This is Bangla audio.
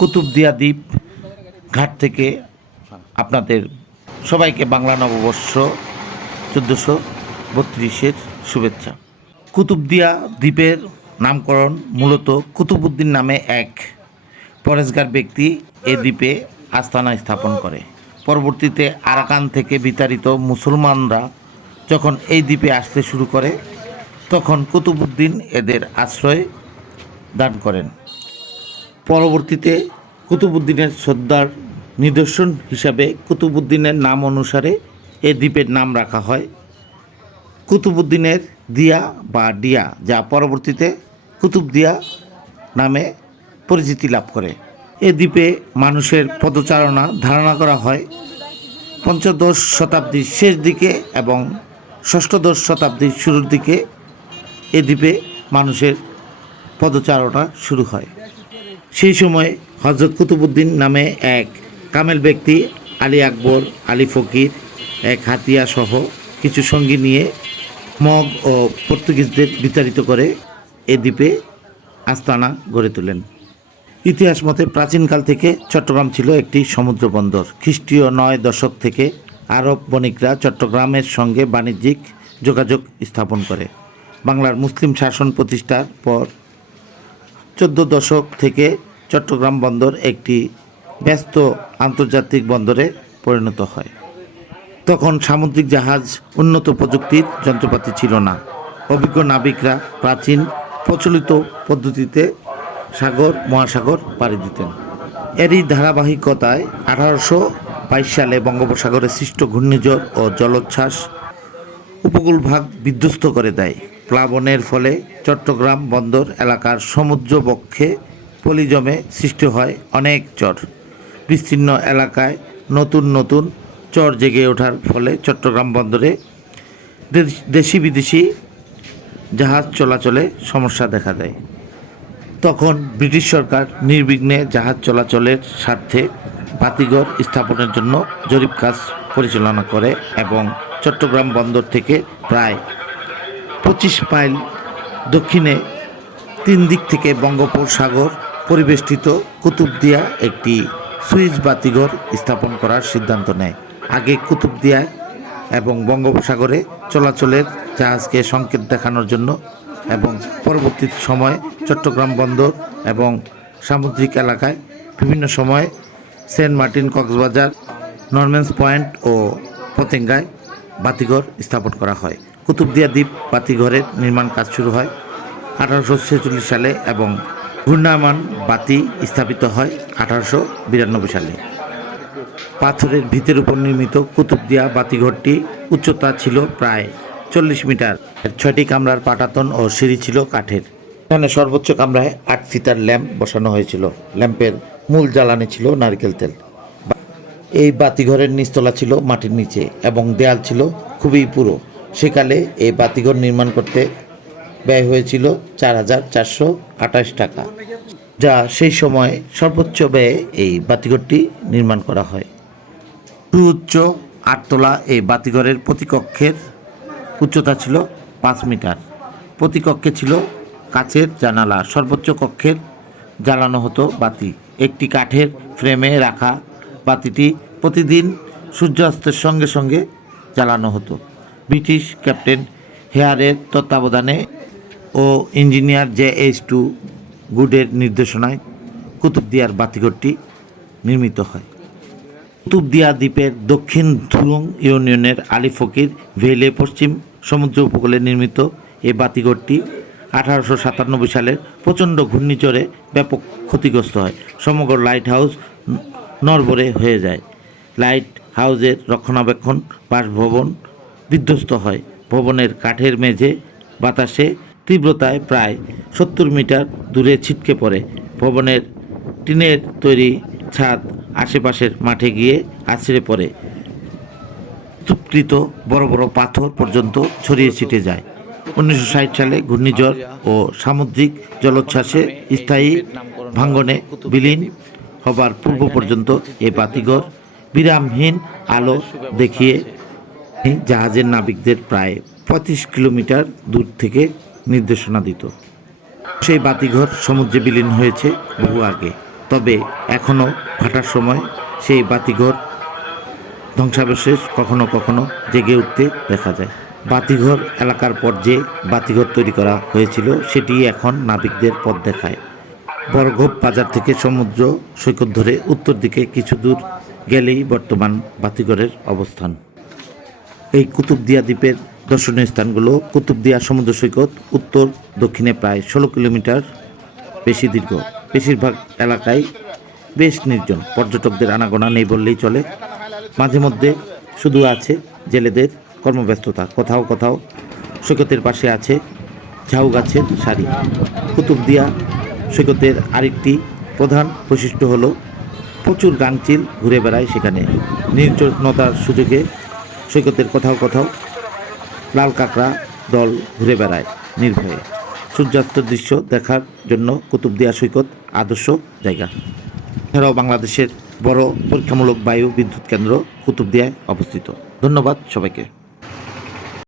কুতুবদিয়া দ্বীপ ঘাট থেকে আপনাদের সবাইকে বাংলা নববর্ষ চোদ্দোশো বত্রিশের শুভেচ্ছা। কুতুবদিয়া দ্বীপের নামকরণ মূলত কুতুবুদ্দিন নামে এক পরেশগার ব্যক্তি এ দ্বীপে আস্তানা স্থাপন করে। পরবর্তীতে আরাকান থেকে বিতাড়িত মুসলমানরা যখন এই দ্বীপে আসতে শুরু করে, তখন কুতুবুদ্দিন এদের আশ্রয় দান করেন। পরবর্তীতে কুতুবুদ্দিনের শ্রদ্ধার নিদর্শন হিসাবে কুতুবুদ্দিনের নাম অনুসারে এ দ্বীপের নাম রাখা হয়। কুতুবুদ্দিনের দিয়া বা ডিয়া, যা পরবর্তীতে কুতুবদিয়া নামে পরিচিতি লাভ করে। এ দ্বীপে মানুষের পদচারণা ধারণা করা হয়। পঞ্চদশ শতাব্দীর শেষ দিকে এবং ষষ্ঠদশ শতাব্দীর শুরুর দিকে এ দ্বীপে মানুষের পদচারণা শুরু হয়। সেই সময় হজরত কুতুবুদ্দিন নামে এক কামেল ব্যক্তি, আলী আকবর, আলী ফকির, এক হাতিয়া সহ কিছু সঙ্গী নিয়ে মগ ও পর্তুগিজদের বিতাড়িত করে এ দ্বীপে আস্তানা গড়ে তোলেন। ইতিহাস মতে প্রাচীনকাল থেকে চট্টগ্রাম ছিল একটি সমুদ্র বন্দর খ্রিস্টীয় নয় দশক থেকে আরব বণিকরা চট্টগ্রামের সঙ্গে বাণিজ্যিক যোগাযোগ স্থাপন করে। বাংলার মুসলিম শাসন প্রতিষ্ঠার পর চোদ্দ দশক থেকে চট্টগ্রাম বন্দর একটি ব্যস্ত আন্তর্জাতিক বন্দরে পরিণত হয়। তখন সামুদ্রিক জাহাজ, উন্নত প্রযুক্তির যন্ত্রপাতি ছিল না। অভিজ্ঞ নাবিকরা প্রাচীন প্রচলিত পদ্ধতিতে সাগর, মহাসাগর পাড়ি দিতেন। এরই ধারাবাহিকতায় আঠারোশো বাইশ সালে বঙ্গোপসাগরে সৃষ্ট ঘূর্ণিঝড় ও জলোচ্ছ্বাস উপকূল ভাগ বিধ্বস্ত করে দেয়। প্লাবনের ফলে চট্টগ্রাম বন্দর এলাকার সমুদ্র বক্ষে পলি জমে সৃষ্টি হয় অনেক চর। বিস্তীর্ণ এলাকায় নতুন নতুন চর জেগে ওঠার ফলে চট্টগ্রাম বন্দরে দেশি বিদেশি জাহাজ চলাচলে সমস্যা দেখা দেয়। তখন ব্রিটিশ সরকার নির্বিঘ্নে জাহাজ চলাচলের স্বার্থে বাতিঘর স্থাপনের জন্য জরিপ কাজ পরিচালনা করে এবং চট্টগ্রাম বন্দর থেকে প্রায় পঁচিশ মাইল দক্ষিণে তিন দিক থেকে বঙ্গোপসাগর পরিবেষ্টিত কুতুবদিয়া একটি সুইচ বাতিঘর স্থাপন করার সিদ্ধান্ত নেয়। আগে কুতুবদিয়া এবং বঙ্গোপসাগরে চলাচলের জাহাজকে সংকেত দেখানোর জন্য এবং পরবর্তী সময়ে চট্টগ্রাম বন্দর এবং সামুদ্রিক এলাকায় বিভিন্ন সময়ে Saint Martin Cox's Bazar, Norman's point ও পতেঙ্গায় বাতিঘর স্থাপন করা হয়। কুতুবদিয়া দ্বীপ বাতিঘরের নির্মাণ কাজ শুরু হয় আঠারোশো ছেচল্লিশ সালে এবং ঘূর্ণায়মান বাতি স্থাপিত হয় আঠারোশো বিরানব্বই সালে। পাথরের ভিতের উপর নির্মিত কুতুবদিয়া বাতিঘরটি উচ্চতা ছিল প্রায় চল্লিশ মিটার। ছয়টি কামরার পাটাতন ও সিঁড়ি ছিল কাঠের। এখানে সর্বোচ্চ কামরায় আট ফিতার ল্যাম্প বসানো হয়েছিল। ল্যাম্পের মূল জ্বালানি ছিল নারকেল তেল। এই বাতিঘরের নিচতলা ছিল মাটির নিচে এবং দেয়াল ছিল খুবই পুরো। সেকালে এই বাতিঘর নির্মাণ করতে ব্যয় হয়েছিল চার হাজার চারশো আঠাশ টাকা, যা সেই সময় সর্বোচ্চ ব্যয়ে এই বাতিঘরটি নির্মাণ করা হয়। সুউচ্চ আটতলা এই বাতিঘরের প্রতিকক্ষের উচ্চতা ছিল পাঁচ মিটার। প্রতিকক্ষে ছিল কাচের জানালা, সর্বোচ্চ কক্ষের জ্বালানো হতো বাতি। একটি কাঠের ফ্রেমে রাখা বাতিটি প্রতিদিন সূর্যাস্তের সঙ্গে সঙ্গে জ্বালানো হতো। ব্রিটিশ ক্যাপ্টেন হেয়ারের তত্ত্বাবধানে ও ইঞ্জিনিয়ার জে এইচ টু গুডের নির্দেশনায় কুতুবদিয়ার বাতিঘরটি নির্মিত হয়। কুতুবদিয়া দ্বীপের দক্ষিণ ধুলং ইউনিয়নের আলী ফকির ভেলে পশ্চিম সমুদ্র উপকূলে নির্মিত এই বাতিঘরটি আঠারোশো সাতানব্বই সালের প্রচণ্ড ঘূর্ণিঝড়ে ব্যাপক ক্ষতিগ্রস্ত হয়। সমগ্র লাইট হাউস ন- নড়বড়ে হয়ে যায়। লাইট হাউসের রক্ষণাবেক্ষণ, বাসভবন বিধ্বস্ত হয়। ভবনের কাঠের মেঝে বাতাসে তীব্রতায় প্রায় সত্তর মিটার দূরে ছিটকে পড়ে। ভবনের টিনের তৈরি ছাদ আশেপাশের মাঠে গিয়ে আছড়ে পড়ে। স্তূপকৃত বড় বড় পাথর পর্যন্ত ছড়িয়ে ছিটে যায়। উনিশশো ষাট সালে ঘূর্ণিঝড় ও সামুদ্রিক জলোচ্ছ্বাসে স্থায়ী ভাঙ্গনে বিলীন হবার পূর্ব পর্যন্ত এ বাতিঘর বিরামহীন আলো দেখিয়ে জাহাজের নাবিকদের প্রায় পঁয়ত্রিশ কিলোমিটার দূর থেকে নির্দেশনা দিত। সেই বাতিঘর সমুদ্রে বিলীন হয়েছে বহু আগে, তবে এখনও ভাটার সময় সেই বাতিঘর ধ্বংসাবশেষ কখনো কখনো জেগে উঠতে দেখা যায়। বাতিঘর এলাকার পর যে বাতিঘর তৈরি করা হয়েছিল, সেটি এখন নাবিকদের পথ দেখায়। বরগোপ বাজার থেকে সমুদ্র সৈকত ধরে উত্তর দিকে কিছু দূর গেলেই বর্তমান বাতিঘরের অবস্থান। এই কুতুবদিয়া দ্বীপের দর্শনীয় স্থানগুলো কুতুবদিয়া সমুদ্র সৈকত উত্তর দক্ষিণে প্রায় ষোলো কিলোমিটার বেশি দীর্ঘ। বেশিরভাগ এলাকায় বেশ নির্জন। পর্যটকদের আনাগোনা নেই বললেই চলে। মাঝে মধ্যে শুধু আছে জেলেদের কর্মব্যস্ততা। কোথাও কোথাও সৈকতের পাশে আছে ঝাউ গাছের সারি। কুতুবদিয়া সৈকতের আরেকটি প্রধান বৈশিষ্ট্য হলো প্রচুর গাংচিল ঘুরে বেড়ায় সেখানে। নির্জনতার সুযোগে সৈকতের কোথাও কোথাও লাল কাঁকড়া দল ঘুরে বেড়ায় নির্ভয়ে। সূর্যাস্তের দৃশ্য দেখার জন্য কুতুবদিয়া সৈকত আদর্শ জায়গা। এছাড়াও বাংলাদেশের বড় পরীক্ষামূলক বায়ু বিদ্যুৎ কেন্দ্র কুতুবদিয়ায় অবস্থিত। ধন্যবাদ সবাইকে।